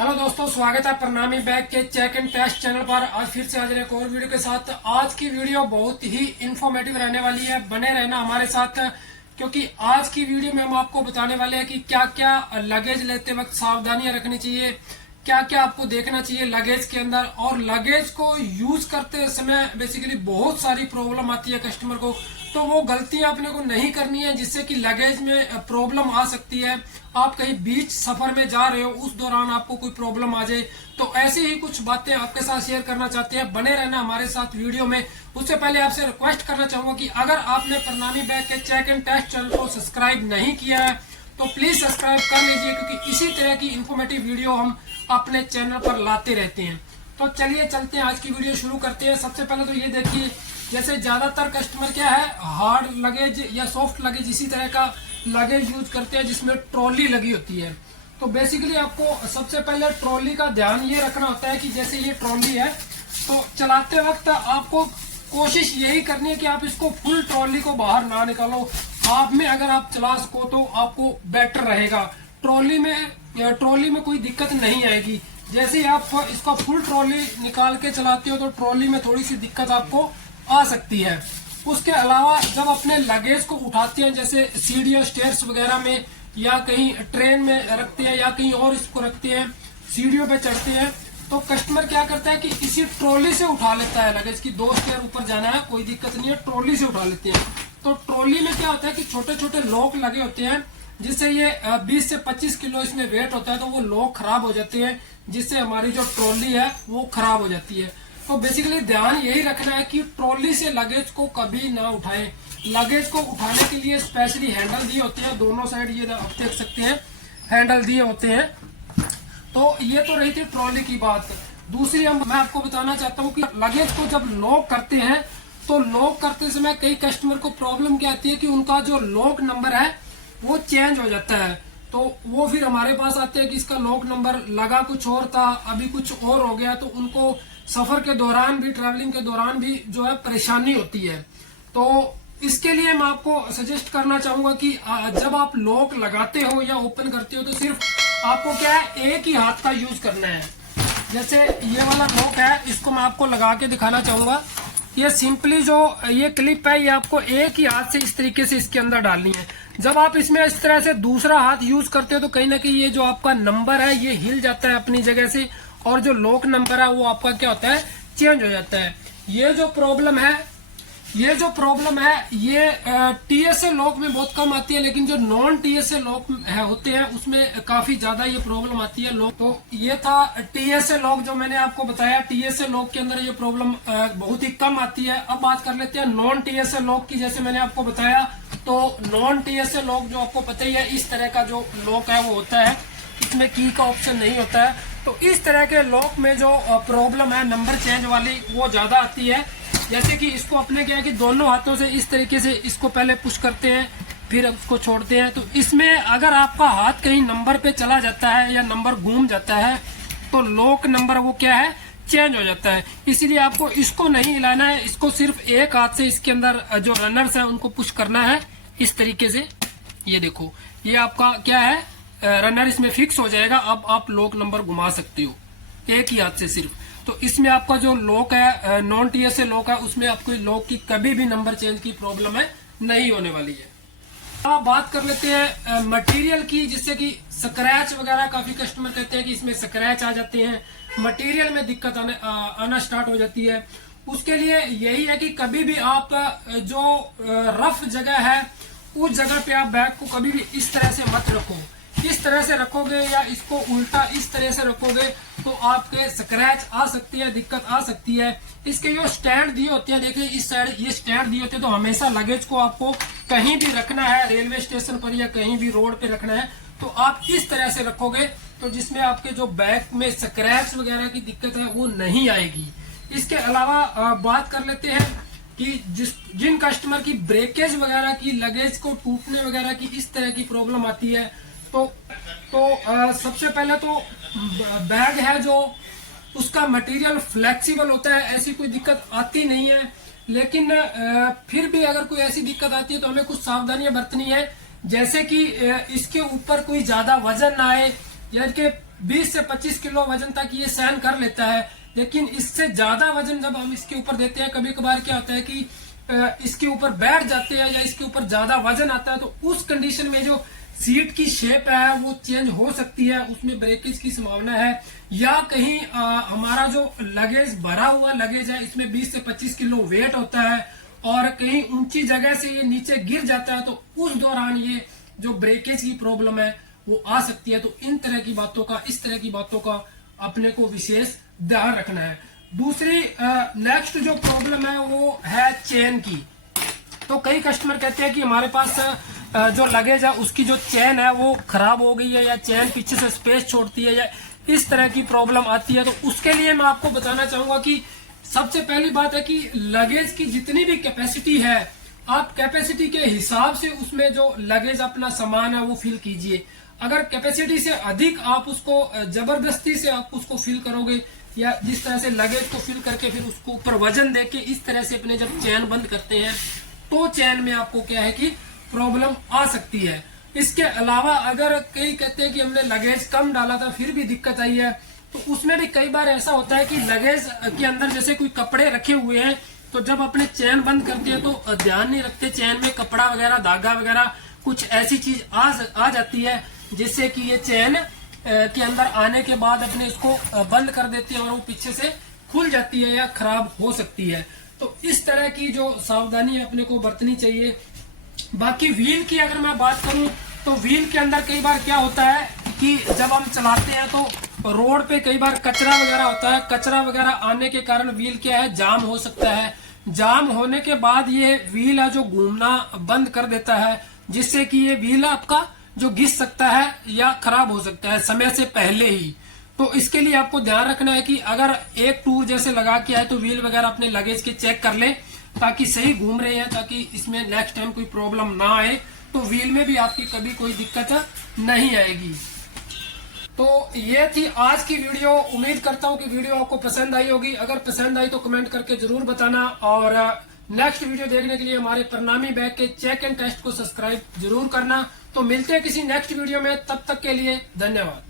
Hello दोस्तों, स्वागत है प्रणामी बैग के चेक एंड टेस्ट चैनल पर। आज फिर से हाजिर एक और वीडियो के साथ। आज की वीडियो बहुत ही इंफॉर्मेटिव रहने वाली है, बने रहना हमारे साथ, क्योंकि आज की वीडियो में हम आपको बताने वाले हैं कि क्या क्या लगेज लेते वक्त सावधानियां रखनी चाहिए, क्या क्या आपको देखना चाहिए लगेज के अंदर। और लगेज को यूज करते समय बेसिकली बहुत सारी प्रॉब्लम आती है कस्टमर को, तो वो गलतियां अपने को नहीं करनी है जिससे कि लगेज में प्रॉब्लम आ सकती है। आप कहीं बीच सफर में जा रहे हो, उस दौरान आपको कोई प्रॉब्लम आ जाए, तो ऐसी ही कुछ बातें आपके साथ शेयर करना चाहते हैं। बने रहना हमारे साथ वीडियो में। उससे पहले आपसे रिक्वेस्ट करना चाहूंगा कि अगर आपने प्रणामी बैग के चेक एंड टेस्ट चैनल को सब्सक्राइब नहीं किया है तो प्लीज सब्सक्राइब कर लीजिए, क्योंकि इसी तरह की इंफॉर्मेटिव वीडियो हम अपने चैनल पर लाते रहते हैं। तो चलिए चलते हैं, आज की वीडियो शुरू करते हैं। सबसे पहले तो ये देखिए, जैसे ज्यादातर कस्टमर क्या है, हार्ड लगेज या सॉफ्ट लगेज इसी तरह का लगेज यूज करते हैं जिसमें ट्रॉली लगी होती है। तो बेसिकली आपको सबसे पहले ट्रॉली का ध्यान ये रखना होता है कि जैसे ये ट्रॉली है, तो चलाते वक्त आपको कोशिश यही करनी है कि आप इसको फुल ट्रॉली को बाहर ना निकालो। आप में अगर आप चला सको तो आपको बेटर रहेगा। ट्रॉली में कोई दिक्कत नहीं आएगी। जैसे ही आप इसका फुल ट्रॉली निकाल के चलाते हो तो ट्रॉली में थोड़ी सी दिक्कत आपको आ सकती है। उसके अलावा जब अपने लगेज को उठाते हैं, जैसे सीढ़ियों स्टेयर्स वगैरह में, या कहीं ट्रेन में रखते हैं या कहीं और इसको रखते हैं, सीढ़ियों पे चढ़ते हैं, तो कस्टमर क्या करता है कि इसी ट्रॉली से उठा लेता है लगेज की। 2 स्टेयर ऊपर जाना है, कोई दिक्कत नहीं है, ट्रॉली से उठा लेते हैं। तो ट्रॉली में क्या होता है कि छोटे छोटे लॉक लगे होते हैं, जिससे ये 20 से 25 किलो इसमें वेट होता है, तो वो लॉक खराब हो जाते हैं, जिससे हमारी जो ट्रॉली है वो खराब हो जाती है। तो बेसिकली ध्यान यही रखना है कि ट्रॉली से लगेज को कभी ना उठाएं। लगेज को उठाने के लिए स्पेशली हैंडल दिए होते हैं, दोनों साइड ये आप देख सकते हैं हैंडल दिए होते हैं। तो ये तो रही थी ट्रॉली की बात। दूसरी मैं आपको बताना चाहता हूँ कि लगेज को जब लॉक करते हैं तो लॉक करते समय कई कस्टमर को प्रॉब्लम क्या आती है कि उनका जो लॉक नंबर है वो चेंज हो जाता है। तो वो फिर हमारे पास आते हैं कि इसका लॉक नंबर लगा कुछ और था, अभी कुछ और हो गया, तो उनको सफर के दौरान भी, ट्रैवलिंग के दौरान भी जो है परेशानी होती है। तो इसके लिए मैं आपको सजेस्ट करना चाहूंगा कि जब आप लॉक लगाते हो या ओपन करते हो तो सिर्फ आपको क्या है, एक ही हाथ का यूज करना है। जैसे ये वाला लॉक है, इसको मैं आपको लगा के दिखाना चाहूंगा। ये सिंपली जो ये क्लिप है, ये आपको एक ही हाथ से इस तरीके से इसके अंदर डालनी है। जब आप इसमें इस तरह से दूसरा हाथ यूज करते हो तो कहीं ना कहीं ये जो आपका नंबर है ये हिल जाता है अपनी जगह से, और जो लॉक नंबर है वो आपका क्या होता है, चेंज हो जाता है। ये जो प्रॉब्लम है ये टीएसए लॉक में बहुत कम आती है, लेकिन जो नॉन टीएसए लॉक होते हैं उसमें काफी ज्यादा ये प्रॉब्लम आती है लॉक। तो ये था टीएसए लॉक जो मैंने आपको बताया। टीएसए लॉक के अंदर ये प्रॉब्लम बहुत ही कम आती है। अब बात कर लेते हैं नॉन टीएसए लॉक की। जैसे मैंने आपको बताया, तो नॉन टीएसए लॉक जो आपको पता ही है, इस तरह का जो लॉक है वो होता है, इसमें की का ऑप्शन नहीं होता है। तो इस तरह के लॉक में जो प्रॉब्लम है नंबर चेंज वाली, वो ज्यादा आती है। जैसे कि इसको अपने क्या है कि दोनों हाथों से इस तरीके से इसको पहले पुश करते हैं, फिर उसको छोड़ते हैं। तो इसमें अगर आपका हाथ कहीं नंबर पे चला जाता है या नंबर घूम जाता है तो लॉक नंबर वो क्या है, चेंज हो जाता है। इसीलिए आपको इसको नहीं हिलाना है, इसको सिर्फ एक हाथ से इसके अंदर जो रनर्स है उनको पुश करना है इस तरीके से। ये देखो, ये आपका क्या है, रनर इसमें फिक्स हो जाएगा। अब आप लॉक नंबर घुमा सकते हो एक ही हाथ से सिर्फ। तो इसमें आपका जो लॉक है, नॉन टीएसए लॉक है, उसमें आपको लॉक की कभी भी नंबर चेंज की प्रॉब्लम है नहीं होने वाली है। अब बात कर लेते हैं मटेरियल की, जिससे कि स्क्रैच वगैरह, काफी कस्टमर कहते हैं कि इसमें स्क्रैच आ जाते हैं, मटेरियल में दिक्कत आना स्टार्ट हो जाती है। उसके लिए यही है कि कभी भी आप जो रफ जगह है उस जगह पे आप बैग को कभी भी इस तरह से मत रखो। इस तरह से रखोगे या इसको उल्टा इस तरह से रखोगे तो आपके स्क्रैच आ सकती है, दिक्कत आ सकती है। इसके जो स्टैंड दिए होते हैं, देखिए इस साइड ये स्टैंड दिए होते हैं, तो हमेशा लगेज को आपको कहीं भी रखना है, रेलवे स्टेशन पर या कहीं भी रोड पे रखना है, तो आप इस तरह से रखोगे तो जिसमें आपके जो बैग में स्क्रैच वगैरह की दिक्कत है वो नहीं आएगी। इसके अलावा बात कर लेते हैं कि जिन कस्टमर की ब्रेकेज वगैरह की, लगेज को टूटने वगैरह की इस तरह की प्रॉब्लम आती है, तो सबसे पहले तो बैग है जो उसका मटेरियल फ्लेक्सिबल होता है, ऐसी कोई दिक्कत आती नहीं है। लेकिन फिर भी अगर कोई ऐसी दिक्कत आती है तो हमें कुछ सावधानियां बरतनी है। जैसे कि इसके ऊपर कोई ज्यादा वजन ना आए, या कि 20 से 25 किलो वजन तक ये सहन कर लेता है। लेकिन इससे ज्यादा वजन जब हम इसके ऊपर देते हैं, कभी कभार क्या होता है कि इसके ऊपर बैठ जाते हैं या इसके ऊपर ज्यादा वजन आता है, तो उस कंडीशन में जो सीट की शेप है वो चेंज हो सकती है, उसमें ब्रेकेज की संभावना है। या कहीं हमारा जो लगेज भरा हुआ लगेज है इसमें 20 से 25 किलो वेट होता है और कहीं ऊंची जगह से ये नीचे गिर जाता है, तो उस दौरान ये जो ब्रेकेज की प्रॉब्लम है वो आ सकती है। तो इन तरह की बातों का, इस तरह की बातों का अपने को विशेष ध्यान रखना है। दूसरी नेक्स्ट जो प्रॉब्लम है वो है चेन की। तो कई कस्टमर कहते हैं कि हमारे पास जो लगेज है उसकी जो चेन है वो खराब हो गई है, या चेन पीछे से स्पेस छोड़ती है, या इस तरह की प्रॉब्लम आती है। तो उसके लिए मैं आपको बताना चाहूंगा कि सबसे पहली बात है कि लगेज की जितनी भी कैपेसिटी है, आप कैपेसिटी के हिसाब से उसमें जो लगेज अपना सामान है वो फिल कीजिए। अगर कैपेसिटी से अधिक आप उसको जबरदस्ती से आप उसको फिल करोगे, या जिस तरह से लगेज को फिल करके फिर उसको ऊपर वजन देके इस तरह से अपने जब चेन बंद करते हैं, तो चेन में आपको क्या है कि प्रॉब्लम आ सकती है। इसके अलावा अगर कई कहते हैं कि हमने लगेज कम डाला था फिर भी दिक्कत आई है, तो उसमें भी कई बार ऐसा होता है कि लगेज के अंदर जैसे कोई कपड़े रखे हुए हैं, तो जब अपने चेन बंद करते हैं तो ध्यान नहीं रखते, चेन में कपड़ा वगैरह, धागा वगैरह कुछ ऐसी चीज आ जाती है जिससे कि ये चेन के अंदर आने के बाद अपने इसको बंद कर देती है और वो पीछे से खुल जाती है या खराब हो सकती है। तो इस तरह की जो सावधानी अपने को बरतनी चाहिए। बाकी व्हील की अगर मैं बात करूं तो व्हील के अंदर कई बार क्या होता है कि जब हम चलाते हैं तो रोड पे कई बार कचरा वगैरह होता है, कचरा वगैरह आने के कारण व्हील क्या है जाम हो सकता है। जाम होने के बाद ये व्हील है जो घूमना बंद कर देता है, जिससे कि ये व्हील आपका जो घिस सकता है या खराब हो सकता है समय से पहले ही। तो इसके लिए आपको ध्यान रखना है कि अगर एक टूर जैसे लगा के आए तो व्हील वगैरह अपने लगेज के चेक कर ले ताकि सही घूम रहे हैं, ताकि इसमें नेक्स्ट टाइम कोई प्रॉब्लम ना आए, तो व्हील में भी आपकी कभी कोई दिक्कत नहीं आएगी। तो ये थी आज की वीडियो। उम्मीद करता हूँ कि वीडियो आपको पसंद आई होगी। अगर पसंद आई तो कमेंट करके जरूर बताना, और नेक्स्ट वीडियो देखने के लिए हमारे प्रणामी बैग के चेक एंड टेस्ट को सब्सक्राइब जरूर करना। तो मिलते हैं किसी नेक्स्ट वीडियो में, तब तक के लिए धन्यवाद।